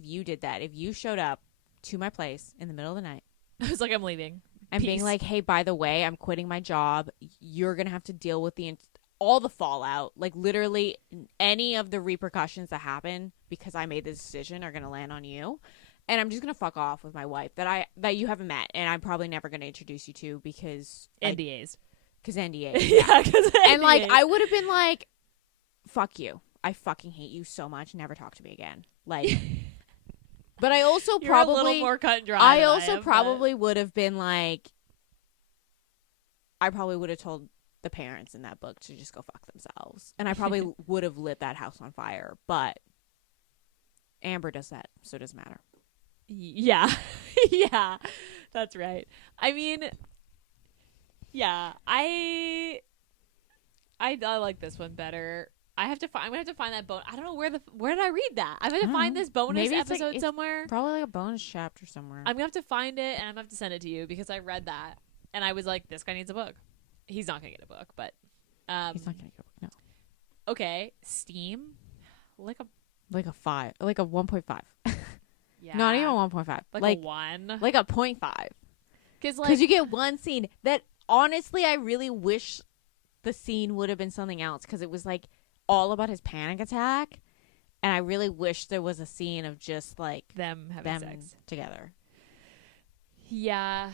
you did that, if you showed up to my place in the middle of the night I was like, I'm leaving. and Peace. being like, hey, by the way, I'm quitting my job, you're gonna have to deal with all the fallout, like literally any of the repercussions that happen because I made this decision are gonna land on you, and I'm just gonna fuck off with my wife that you haven't met, and I'm probably never gonna introduce you to because like, NDAs. because NDA, Yeah, because and like I would have been like, fuck you, I fucking hate you so much, never talk to me again, like. But I also You're probably a little more cut and dry. I than also am, probably would have been like, I probably would have told the parents in that book to just go fuck themselves, and I probably would have lit that house on fire. But Amber does that, so it doesn't matter. Yeah. Yeah. That's right. I mean, yeah, I like this one better. I'm gonna have to find that bonus. I don't know where did I read that? I'm gonna find this bonus Maybe it's like- episode it's somewhere. Probably like a bonus chapter somewhere. I'm gonna have to find it and I'm gonna have to send it to you because I read that and I was like, this guy needs a book. He's not gonna get a book, but He's not gonna go. No, okay. Steam, like a like a 5, like a 1.5. yeah, Not even 1.5. like a 1. like a 0.5. Because You get one scene that honestly I really wish the scene would have been something else because it was like all about his panic attack, and I really wish there was a scene of just like them having them sex. together. Yeah,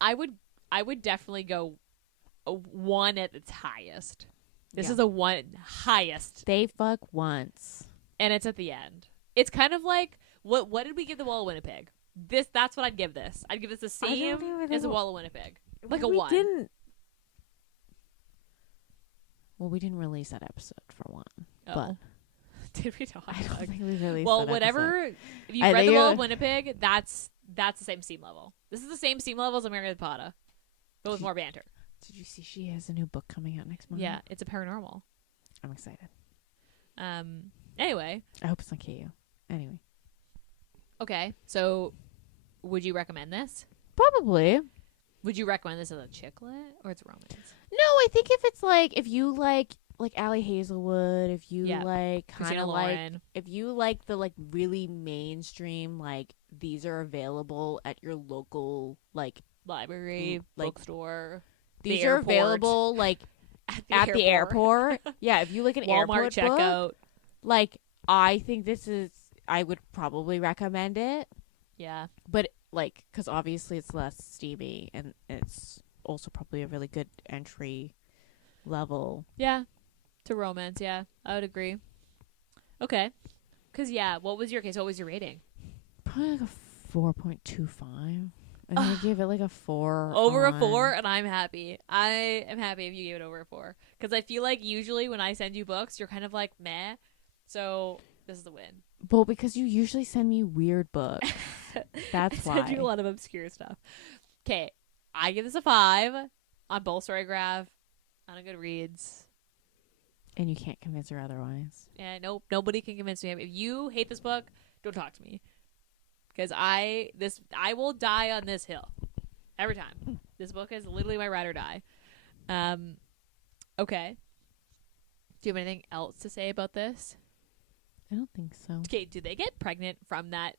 I would definitely go a 1 at its highest. This Yeah. is a 1 highest, They fuck once. and it's at the end. It's kind of like what did we give the Wall of Winnipeg? That's what I'd give this. I'd give this the I don't same even as the know. Wall of Winnipeg, like a we 1. Didn't. Well, we didn't release that episode for one. Oh. But Did we not? I don't think we released. Well, that whatever. episode. If you I read think the Wall it- of Winnipeg, that's the same steam level. This is the same steam level as American Potta, but with more banter. Did you see she has a new book coming out next month? Yeah, it's a paranormal. I'm excited. Anyway, I hope it's not KU. Anyway, okay. So, would you recommend this? probably. Would you recommend this as a chick lit or it's romance? No, I think if it's like if you like Allie Hazelwood, if you Yeah. like kind Christina of like Lauren. if you like the like really mainstream like these are available at your local like Library, like, bookstore, these the are airport. available like at the airport. Yeah, if you like an Walmart airport book, checkout. like I think I would probably recommend it, Yeah. but like because obviously it's less steamy and it's also probably a really good entry level. Yeah. To romance, yeah. I would agree. Okay. Because, yeah, what was your rating? Probably like a 4.25. I'm gonna give it like a 4. Over a on- 4, and I'm happy. I am happy if you gave it over a 4. Because I feel like usually when I send you books, you're kind of like, meh. So, this is the win. Well, because you usually send me weird books. That's I send you a why. lot of obscure stuff. Okay. I give this a 5 on Bold Storygraph, on a Goodreads. And you can't convince her otherwise. And nope, nobody can convince me. If you hate this book, don't talk to me. Because I will die on this hill. Every time. This book is literally my ride or die. Okay. Do you have anything else to say about this? I don't think so. Okay, do they get pregnant from that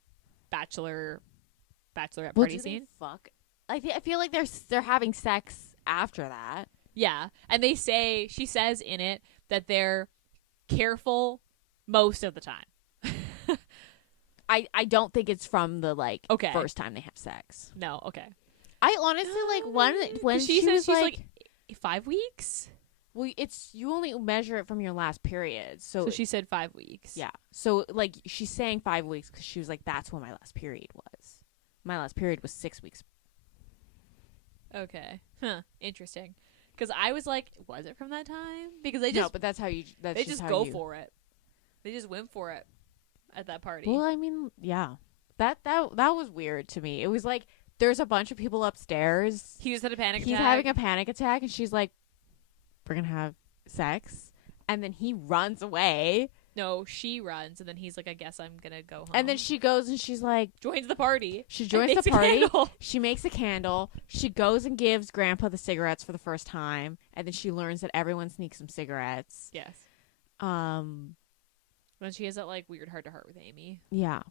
bachelorette Well, party do they scene? fuck? I feel like they're having sex after that. Yeah. And she says in it that they're careful most of the time. I don't think it's from the Okay. first time they have sex. No, okay. I honestly like when she she says was she's like 5 weeks. well, it's you only measure it from your last period. So she said 5 weeks. Yeah. So like she's saying 5 weeks because she was like, that's when my last period was. My last period was 6 weeks. Okay. Huh. Interesting. Because I was like, was it from that time? Because they just no, but that's how you. That's they just how go you, for it. They just went for it at that party. Well, I mean, yeah. That was weird to me. It was like there's a bunch of people upstairs. He just had a panic attack. He's having a panic attack, and she's like, "We're gonna have sex," and then he runs away. No, she runs, and then he's like, I guess I'm gonna go home. And then she goes and she's like, joins the party. She joins the party. She makes a candle. She goes and gives Grandpa the cigarettes for the first time, and then she learns that everyone sneaks some cigarettes. Yes. When she has that like weird heart to heart with Amy. Yeah.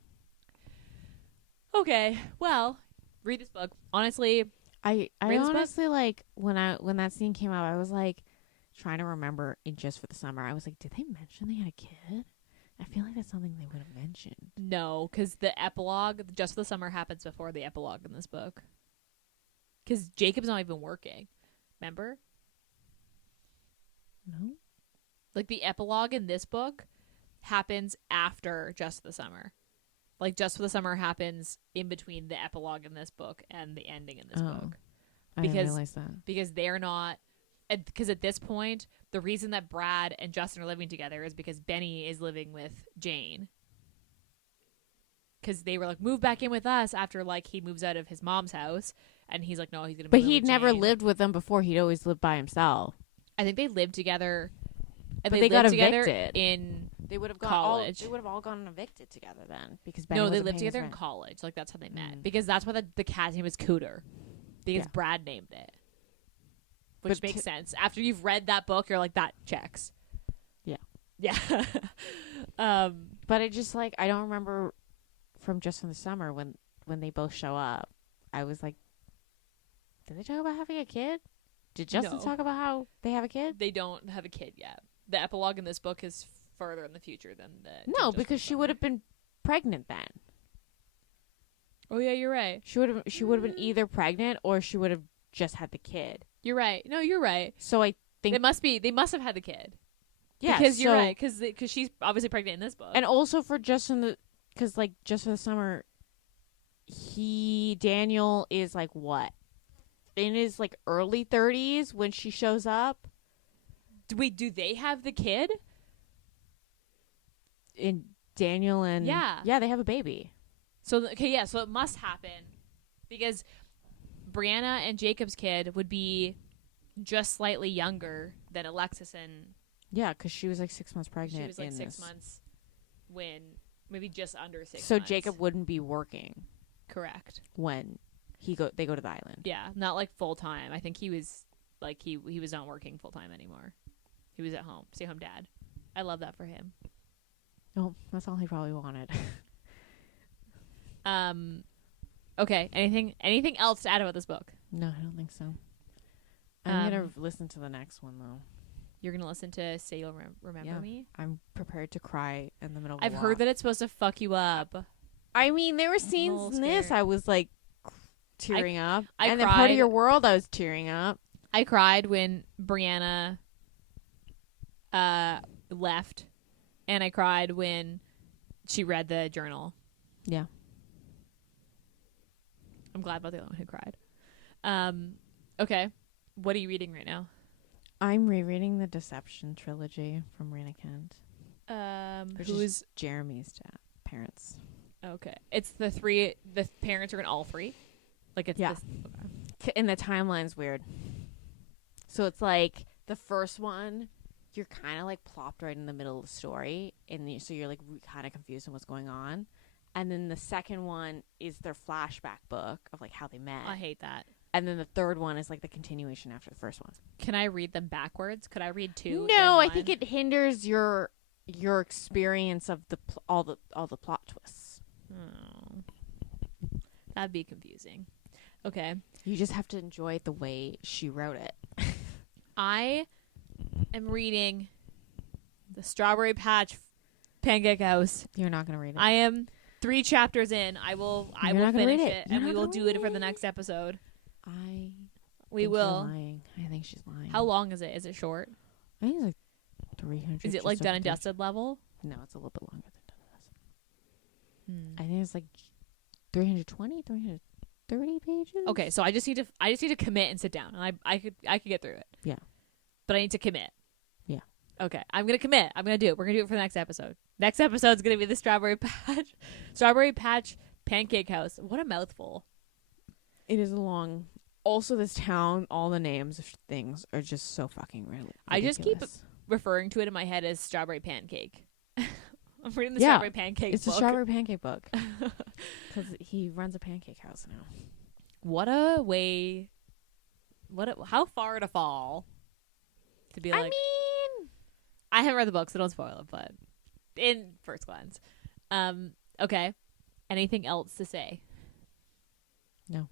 Okay. Well, read this book. Honestly, I honestly like when that scene came out, I was like trying to remember in Just for the Summer. I was like, did they mention they had a kid? I feel like that's something they would have mentioned. No, because the epilogue, Just for the Summer, happens before the epilogue in this book. Because Jacob's not even working. Remember? No. Like the epilogue in this book happens after Just for the Summer. Like Just for the Summer happens in between the epilogue in this book and the ending in this book. I didn't realize that. Because they're not. Because at this point, the reason that Brad and Justin are living together is because Benny is living with Jane. Because they were like, move back in with us after like he moves out of his mom's house, and he's like, no, he's gonna. But he'd never lived with them before. He'd always lived by himself. I think they lived together. And but they got together evicted in. They would have college. They would have all gone evicted together then because Benny no, they wasn't lived paying his together in rent. college. Like that's how they met. Because that's why the cat's name is Cooter. Because Brad named it. Which makes sense. After you've read that book, you're like, that checks. Yeah. Yeah. But I just like, I don't remember from Just from the Summer when they both show up. I was like, did they talk about having a kid? Did Justin talk about how they have a kid? They don't have a kid yet. The epilogue in this book is further in the future than the... No, because she would have been pregnant then. Oh, yeah, you're right. She would have been either pregnant or she would have just had the kid. You're right. No, you're right. So I think they must have had the kid. Yeah, because you're right. Because she's obviously pregnant in this book. And also for Just for the Summer, Daniel is like what? In his like early 30s when she shows up. Do they have the kid? In Daniel and yeah, they have a baby. So so it must happen because Brianna and Jacob's kid would be just slightly younger than Alexis and... Yeah, because she was like 6 months pregnant. She was like 6 months when... Maybe just under 6 months. So Jacob wouldn't be working. Correct. When they go to the island. Yeah, not like full time. I think he was like he was not working full time anymore. He was at home. Stay home dad. I love that for him. Oh, that's all he probably wanted. Okay, anything else to add about this book? No, I don't think so. I'm going to listen to the next one, though. You're going to listen to Say You'll Remember Me? I'm prepared to cry in the middle of I've heard that it's supposed to fuck you up. I mean, there were scenes in this I was, like, tearing up. I and cried. then Part of Your World, I was tearing up. I cried when Brianna left, and I cried when she read the journal. Yeah. I'm glad about the other one who cried. Okay. What are you reading right now? I'm rereading the Deception trilogy from Rena Kent. Who's Jeremy's parents? Okay. It's the parents are in all three? Like it's this, okay. And the timeline's weird. So it's like the first one, you're kind of like plopped right in the middle of the story. So you're like kind of confused on what's going on. And then the second one is their flashback book of like how they met. I hate that. And then the third one is like the continuation after the first one. Can I read them backwards? Could I read two? No, I think it hinders your experience of all the plot twists. Oh. That'd be confusing. Okay. You just have to enjoy it the way she wrote it. I am reading The Strawberry Patch Pancake House. You're not going to read it. I am 3 chapters in. I will finish it and we will do it for the next episode. We think will. She's lying. I think she's lying. How long is it? Is it short? I think it's like 300. Is it like done and dusted level? No, it's a little bit longer than done and dusted. I think it's like 320, 330 pages. Okay, so I just need to commit and sit down, and I could get through it. Yeah, but I need to commit. Yeah. Okay, I'm gonna commit. I'm gonna do it. We're gonna do it for the next episode. Next episode's gonna be the Strawberry Patch Pancake House. What a mouthful! It is long. Also, this town, all the names of things are just so fucking ridiculous. I just keep referring to it in my head as Strawberry Pancake. I'm reading the Strawberry Pancake It's book. a Strawberry Pancake book. Because he runs a pancake house now. What a way. How far to fall. To be like. I mean. I haven't read the book, so don't spoil it, but in first glance. Okay. Anything else to say? No.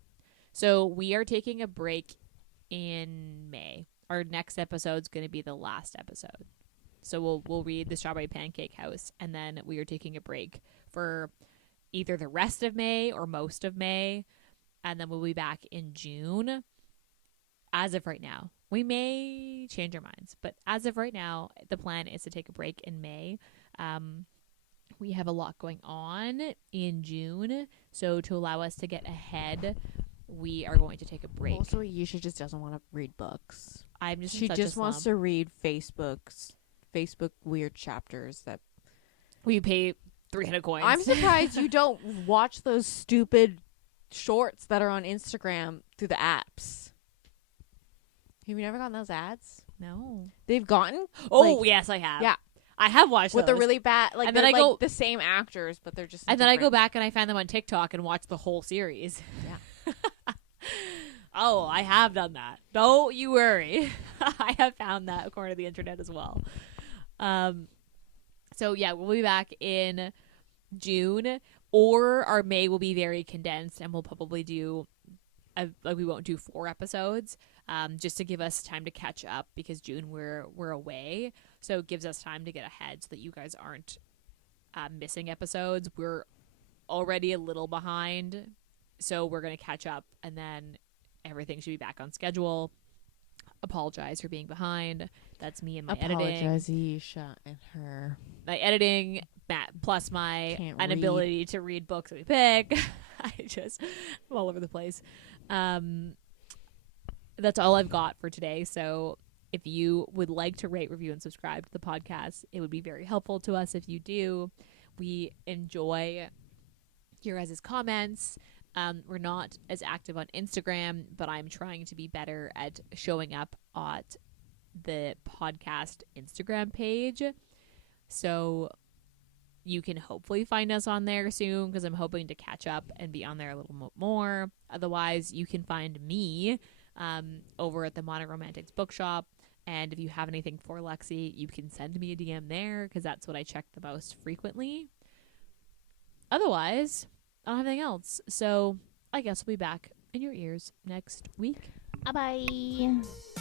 So we are taking a break in May. Our next episode's going to be the last episode. So we'll read the Strawberry Pancake House, and then we are taking a break for either the rest of May or most of May, and then we'll be back in June. As of right now, we may change our minds, but as of right now, the plan is to take a break in May. We have a lot going on in June, so to allow us to get ahead, we are going to take a break. Also, Ayesha just doesn't want to read books. She just wants to read Facebook weird chapters that we pay 300 coins. I'm surprised you don't watch those stupid shorts that are on Instagram through the apps. Have you never gotten those ads? No. They've gotten? Oh, yes, I have. Yeah. I have watched with those. the really bad, like, and they're then like the same actors, but they're just and then I go back and I find them on TikTok and watch the whole series. Yeah. Oh, I have done that. Don't you worry. I have found that according to the internet as well. So yeah, we'll be back in June, or our May will be very condensed, and we'll probably do we won't do 4 episodes, just to give us time to catch up, because June we're away, so it gives us time to get ahead so that you guys aren't missing episodes. We're already a little behind, so we're gonna catch up, and then everything should be back on schedule. Apologize for being behind. That's me and my editing. Apologize, Ayesha and her. My editing, plus my inability to read books that we pick. I'm all over the place. That's all I've got for today. So if you would like to rate, review, and subscribe to the podcast, it would be very helpful to us if you do. We enjoy your guys' comments. We're not as active on Instagram, but I'm trying to be better at showing up at the podcast Instagram page. So you can hopefully find us on there soon, because I'm hoping to catch up and be on there a little more. Otherwise, you can find me over at the Modern Romantics Bookshop. And if you have anything for Lexi, you can send me a DM there, because that's what I check the most frequently. Otherwise, I don't have anything else. So I guess we'll be back in your ears next week. Bye-bye.